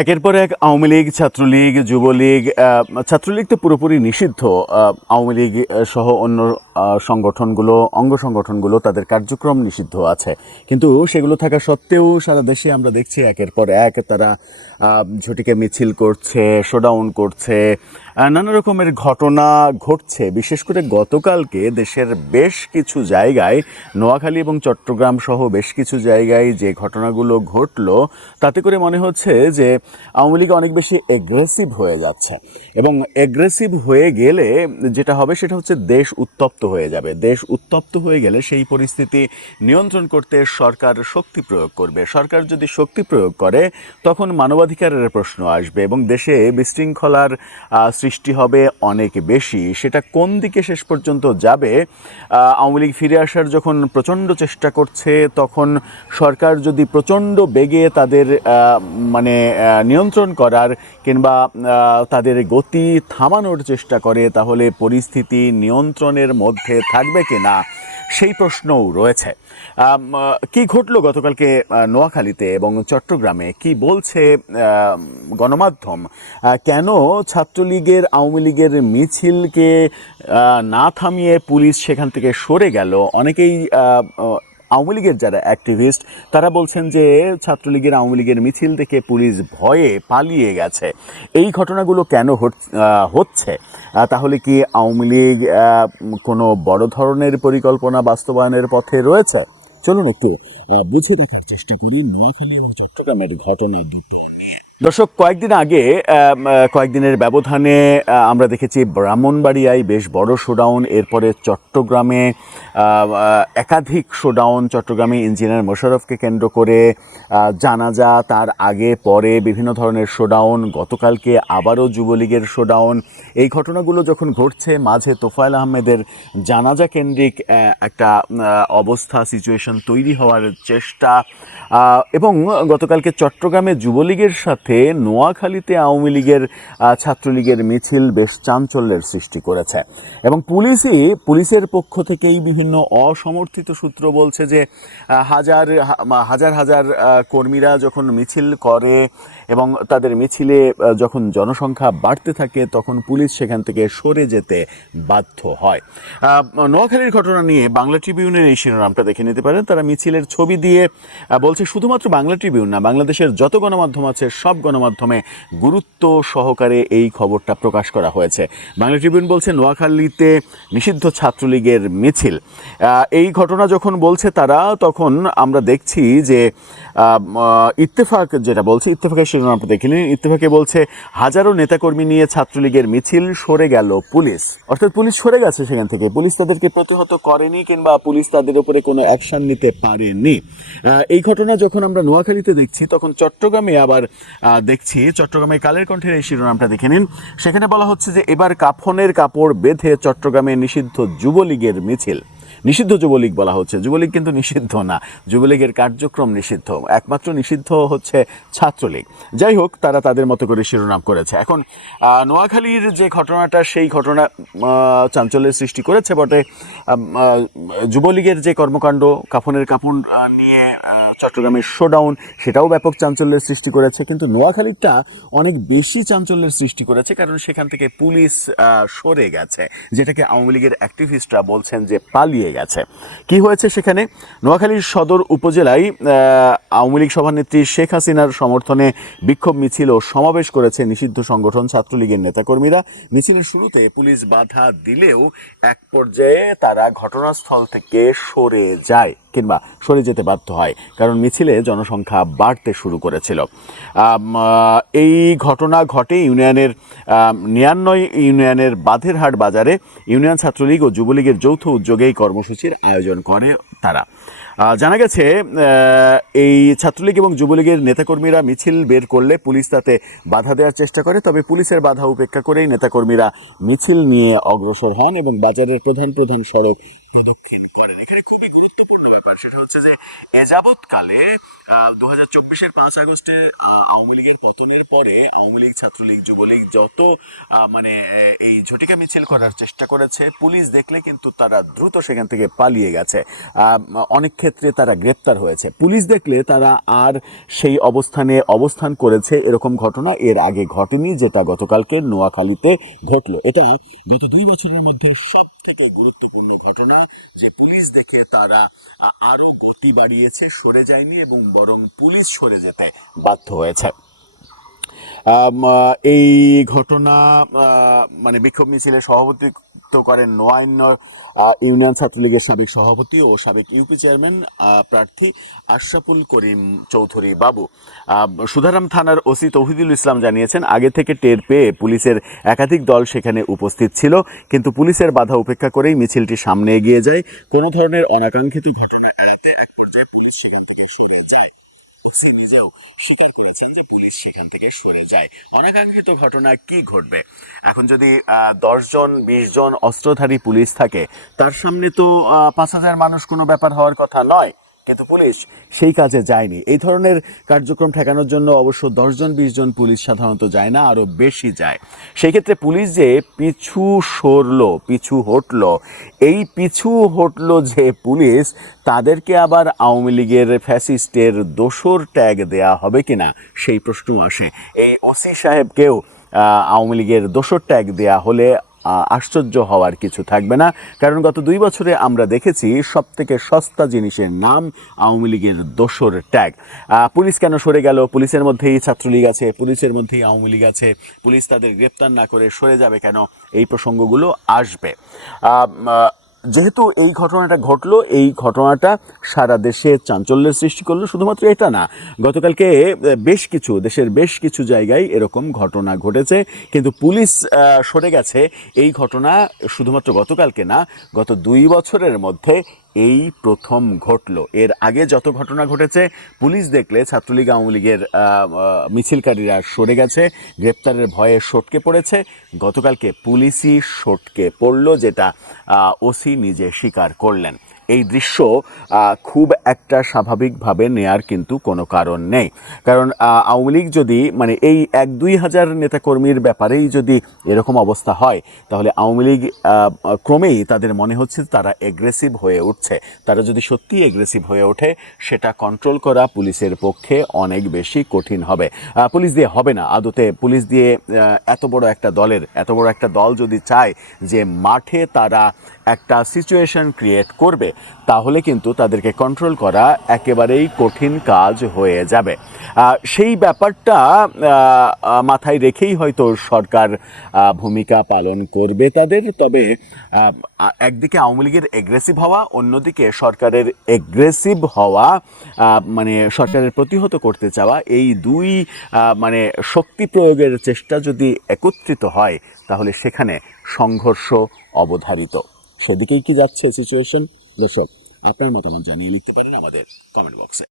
একের পর এক আওয়ামী লীগ, ছাত্রলীগ, যুবলীগ, ছাত্রলীগ তো পুরোপুরি নিষিদ্ধ। আওয়ামী লীগ সহ অন্য সংগঠনগুলো, অঙ্গ সংগঠনগুলো, তাদের কার্যক্রম নিষিদ্ধ আছে। কিন্তু সেগুলো থাকা সত্ত্বেও সারা দেশে আমরা দেখছি একের পর এক তারা ঝটিকা মিছিল করছে, শোডাউন করছে, নানা রকমের ঘটনা ঘটছে। বিশেষ করে গতকালকে দেশের বেশ কিছু জায়গায়, নোয়াখালী এবং চট্টগ্রাম সহ বেশ কিছু জায়গায় যে ঘটনাগুলো ঘটলো, তাতে করে মনে হচ্ছে যে আওয়ামী লীগ অনেক বেশি এগ্রেসিভ হয়ে যাচ্ছে। এবং এগ্রেসিভ হয়ে গেলে যেটা হবে সেটা হচ্ছে দেশ উত্তপ্ত হয়ে যাবে। দেশ উত্তপ্ত হয়ে গেলে সেই পরিস্থিতি নিয়ন্ত্রণ করতে সরকার শক্তি প্রয়োগ করবে। সরকার যদি শক্তি প্রয়োগ করে তখন মানবাধিকারের প্রশ্ন আসবে এবং দেশে বিশৃঙ্খলার সৃষ্টি হবে অনেক বেশি। সেটা কোন দিকে শেষ পর্যন্ত যাবে? আওয়ামী লীগ ফিরে আসার যখন প্রচণ্ড চেষ্টা করছে, তখন সরকার যদি প্রচণ্ড বেগে তাদের নিয়ন্ত্রণ করার কিংবা তাদের গতি থামানোর চেষ্টা করে, তাহলে পরিস্থিতি নিয়ন্ত্রণের মধ্যে থাকবে কিনা সেই প্রশ্নও রয়েছে। কি ঘটলো গতকালকে নোয়াখালীতে এবং চট্টগ্রামে, কি বলছে গণমাধ্যম? কেন ছাত্রলীগের, আওয়ামী লীগের মিছিলকে না থামিয়ে পুলিশ সেখান থেকে সরে গেল? অনেকেই আওয়ামী লীগের যারা অ্যাক্টিভিস্ট তারা বলছেন যে ছাত্রলীগের, আওয়ামী লীগের মিছিল দেখে পুলিশ ভয়ে পালিয়ে গেছে। এই ঘটনাগুলো কেন হচ্ছে? তাহলে কি আওয়ামী লীগ কোনো বড় ধরনের পরিকল্পনা বাস্তবায়নের পথে রয়েছে? চলুন একটু বুঝে দেখার চেষ্টা করি নোয়াখালী এবং চট্টগ্রামের ঘটনা দুটো। দর্শক, কয়েকদিনের ব্যবধানে আমরা দেখেছি ব্রাহ্মণবাড়িয়ায় বেশ বড় শোডাউন, এরপরে চট্টগ্রামে একাধিক শোডাউন। চট্টগ্রামে ইঞ্জিনিয়ার মোশাররফকে কেন্দ্র করে জানাজা, তার আগে পরে বিভিন্ন ধরনের শোডাউন, গতকালকে আবারও যুবলীগের শোডাউন। এই ঘটনাগুলো যখন ঘটছে, মাঝে তোফায়েল আহমেদের জানাজা কেন্দ্রিক একটা অবস্থা, সিচুয়েশন তৈরি হওয়ার চেষ্টা, এবং গতকালকে চট্টগ্রামে যুবলীগের সাথে নোয়াখালীতে আওয়ামী লীগের, ছাত্রলীগের মিছিল বেশ চাঞ্চল্যের সৃষ্টি করেছে। এবং পুলিশের পক্ষ থেকেই বিভিন্ন অসমর্থিত সূত্র বলছে যে হাজার হাজার কর্মীরা যখন মিছিল করে এবং তাদের মিছিলে যখন জনসংখ্যা বাড়তে থাকে, তখন পুলিশ সেখান থেকে সরে যেতে বাধ্য হয়। নোয়াখালীর ঘটনা নিয়ে বাংলা ট্রিবিউনের এই শিরোনামটা দেখে নিতে পারেন। তারা মিছিলের ছবি দিয়ে বলছে, শুধুমাত্র বাংলা ট্রিবিউন না, বাংলাদেশের যত গণমাধ্যম আছে সব গণমাধ্যমে গুরুত্ব সহকারে এই খবরটা প্রকাশ করা হয়েছে। বাংলা ট্রিবিউন বলছে নোয়াখালীতে নিষিদ্ধ ছাত্রলীগের মিছিল। এই ঘটনা যখন বলছে তারা, তখন আমরা দেখছি যে ইত্তেফাক যেটা বলছে, ইত্তেফাকের শিরোনামটা দেখে নিন। ইত্তেফাকে বলছে, হাজারো নেতাকর্মী নিয়ে ছাত্রলীগের মিছিল, সরে গেল পুলিশ। অর্থাৎ পুলিশ সরে গেছে সেখান থেকে, পুলিশ তাদেরকে প্রতিহত করেনি কিংবা পুলিশ তাদের উপরে কোনো অ্যাকশন নিতে পারেনি। এই ঘটনা যখন আমরা নোয়াখালীতে দেখছি, তখন চট্টগ্রামে আবার দেখছি, চট্টগ্রামে কালের কণ্ঠের এই শিরোনামটা দেখে নিন। সেখানে বলা হচ্ছে যে এবার কাফনের কাপড় বেঁধে চট্টগ্রামে নিষিদ্ধ যুবলীগের মিছিল। নিষিদ্ধ যুবলীগ বলা হচ্ছে, যুবলীগ কিন্তু নিষিদ্ধ না, যুবলীগের কার্যক্রম নিষিদ্ধ, একমাত্র নিষিদ্ধ হচ্ছে ছাত্রলীগ। যাই হোক, তারা তাদের মতো করে শিরোনাম করেছে। এখন নোয়াখালীর যে ঘটনাটা, সেই ঘটনা চাঞ্চল্যের সৃষ্টি করেছে বটে। যুবলীগের যে কর্মকাণ্ড, কাফনের কাপড় নিয়ে চট্টগ্রামের শোডাউন, সেটাও ব্যাপক চাঞ্চল্যের সৃষ্টি করেছে। কিন্তু নোয়াখালীটা অনেক বেশি চাঞ্চল্যের সৃষ্টি করেছে, কারণ সেখান থেকে পুলিশ সরে গেছে, যেটাকে আওয়ামী লীগের অ্যাক্টিভিস্টরা বলছেন যে পালিয়ে গেছে। কি হয়েছে সেখানে? নোয়াখালীর সদর উপজেলায় আওয়ামী লীগ সভানেত্রী শেখ হাসিনার সমর্থনে বিক্ষোভ মিছিল ও সমাবেশ করেছে নিষিদ্ধ সংগঠন ছাত্রলীগের নেতাকর্মীরা। মিছিলের শুরুতে পুলিশ বাধা দিলেও এক পর্যায়ে তারা ঘটনাস্থল থেকে সরে যায় কিংবা সরে যেতে বাধ্য হয়, কারণ মিছিলে জনসংখ্যা বাড়তে শুরু করেছিল। এই ঘটনা ঘটে ইউনিয়নের ৯৯ ইউনিয়নের বাধেরহাট বাজারে। ইউনিয়ন ছাত্রলীগ ও যুবলীগের যৌথ উদ্যোগে এই কর্মসূচির আয়োজন করে তারা। জানা গেছে এই ছাত্রলীগ এবং যুবলীগের নেতাকর্মীরা মিছিল বের করলে পুলিশ তাতে বাধা দেওয়ার চেষ্টা করে, তবে পুলিশের বাধা উপেক্ষা করেই নেতাকর্মীরা মিছিল নিয়ে অগ্রসর হন এবং বাজারের প্রধান প্রধান সড়ক প্রদক্ষিণ করেন। এখানে খুবই গুরুত্বপূর্ণ ব্যাপার সেটা হচ্ছে যে এযাবৎকালে 2024-এর 5 আগস্টে আওয়ামী লীগের পতনের পরে আওয়ামী লীগ, ছাত্রলীগ, যুবলীগ যত মানে এই ঝটিকা মিছিল করার চেষ্টা করেছে, পুলিশ দেখলে কিন্তু তারা দ্রুত সেখান থেকে পালিয়ে গেছে। অনেক ক্ষেত্রে তারা গ্রেপ্তার হয়েছে। পুলিশ দেখলে তারা আর সেই অবস্থানে অবস্থান করেছে, এরকম ঘটনা এর আগে ঘটেনি, যেটা গতকালকে নোয়াখালীতে ঘটলো। এটা গত 2 বছরের মধ্যে সব থেকে গুরুত্বপূর্ণ ঘটনা, যে পুলিশ দেখে তারা আরো গতি বাড়িয়েছে, সরে যায়নি এবং বরং পুলিশ সরে যেতে বাধ্য হয়েছে। এই ঘটনা মানে বিক্ষোভ মিছিলে সভাপতিত্ব করেন নোয়াইন্য ইউনিয়ন ছাত্রলীগের সাবেক সভাপতি ও সাবেক ইউপি চেয়ারম্যান প্রার্থী আশরাফুল করিম চৌধুরী বাবু। সুধারাম থানার ওসি তৌহিদুল ইসলাম জানিয়েছেন, আগে থেকে টের পেয়ে পুলিশের একাধিক দল সেখানে উপস্থিত ছিল, কিন্তু পুলিশের বাধা উপেক্ষা করেই মিছিলটি সামনে এগিয়ে যায়। কোনো ধরনের অনাকাঙ্ক্ষিত ঘটনা এড়াতে এক পর্যায়ে পুলিশ সেখান থেকে সরে যায়। সে নিজেও স্বীকার করেছেন যে পুলিশ সেখান থেকে সরে যায়। অনাকাঙ্ক্ষিত ঘটনা কি ঘটবে? এখন যদি 10 জন 20 জন অস্ত্রধারী পুলিশ থাকে, তার সামনে তো 5,000 মানুষ কোনো ব্যাপার হওয়ার কথা নয়, কিন্তু পুলিশ সেই কাজে যায়নি। এই ধরনের কার্যক্রম ঠেকানোর জন্য অবশ্য 10 জন 20 জন পুলিশ সাধারণত যায় না, আরও বেশি যায়। সেই ক্ষেত্রে পুলিশ যে পিছু সরলো, পিছু হটলো, এই পিছু হটলো যে পুলিশ, তাদেরকে আবার আওয়ামী লীগের ফ্যাসিস্টের দোসর ট্যাগ দেয়া হবে কিনা সেই প্রশ্ন আসে। এই ওসি সাহেবকেও আওয়ামী লীগের দোসর ট্যাগ দেয়া হলে আশ্চর্য হওয়ার কিছু থাকবে না, কারণ গত 2 বছরে আমরা দেখেছি সব থেকে সস্তা জিনিসের নাম আওয়ামী লীগের দোসর ট্যাগ। পুলিশ কেন সরে গেল? পুলিশের মধ্যেই ছাত্রলীগ আছে, পুলিশের মধ্যেই আওয়ামী লীগ আছে, পুলিশ তাদের গ্রেপ্তার না করে সরে যাবে কেন? এই প্রসঙ্গগুলো আসবে। যেহেতু এই ঘটনাটা ঘটলো, এই ঘটনাটা সারা দেশে চাঞ্চল্যের সৃষ্টি করলো। শুধুমাত্র এটা না, গতকালকে দেশের বেশ কিছু জায়গায় এরকম ঘটনা ঘটেছে, কিন্তু পুলিশ সরে গেছে। এই ঘটনা শুধুমাত্র গতকালকে না, গত 2 বছরের মধ্যে এই প্রথম ঘটলো। এর আগে যত ঘটনা ঘটেছে, পুলিশ দেখলে ছাত্রলীগ, আওয়ামী লীগের মিছিলকারীরা সরে গেছে, গ্রেপ্তারের ভয়ে সটকে পড়েছে। গতকালকে পুলিশই সটকে পড়লো, যেটা ওসি নিজে স্বীকার করলেন। এই দৃশ্য খুব একটা স্বাভাবিকভাবে নেয়ার কিন্তু কোনো কারণ নেই। কারণ আওয়ামী লীগ যদি মানে এই 1-2 হাজার নেতাকর্মীর ব্যাপারেই যদি এরকম অবস্থা হয়, তাহলে আওয়ামী লীগ ক্রমেই তাদের মনে হচ্ছে তারা এগ্রেসিভ হয়ে উঠছে। তারা যদি সত্যি এগ্রেসিভ হয়ে ওঠে, সেটা কন্ট্রোল করা পুলিশের পক্ষে অনেক বেশি কঠিন হবে। পুলিশ দিয়ে হবে না আদতে। পুলিশ দিয়ে এত বড় একটা দল যদি চায় যে মাঠে তারা একটা সিচুয়েশন ক্রিয়েট করবে, তাহলে কিন্তু তাদেরকে কন্ট্রোল করা একেবারেই কঠিন কাজ হয়ে যাবে। সেই ব্যাপারটা মাথায় রেখেই হয়তো সরকার ভূমিকা পালন করবে তাদের। তবে একদিকে আওয়ামী লীগের এগ্রেসিভ হওয়া, অন্যদিকে সরকারের এগ্রেসিভ হওয়া, মানে সরকারের প্রতিহত করতে চাওয়া, এই দুই মানে শক্তি প্রয়োগের চেষ্টা যদি একত্রিত হয়, তাহলে সেখানে সংঘর্ষ অবধারিত। সেদিকেই কি যাচ্ছে সিচুয়েশন? দর্শক, আপনার মতামত জানিয়ে লিখতে পারেন আমাদের কমেন্ট বক্সে।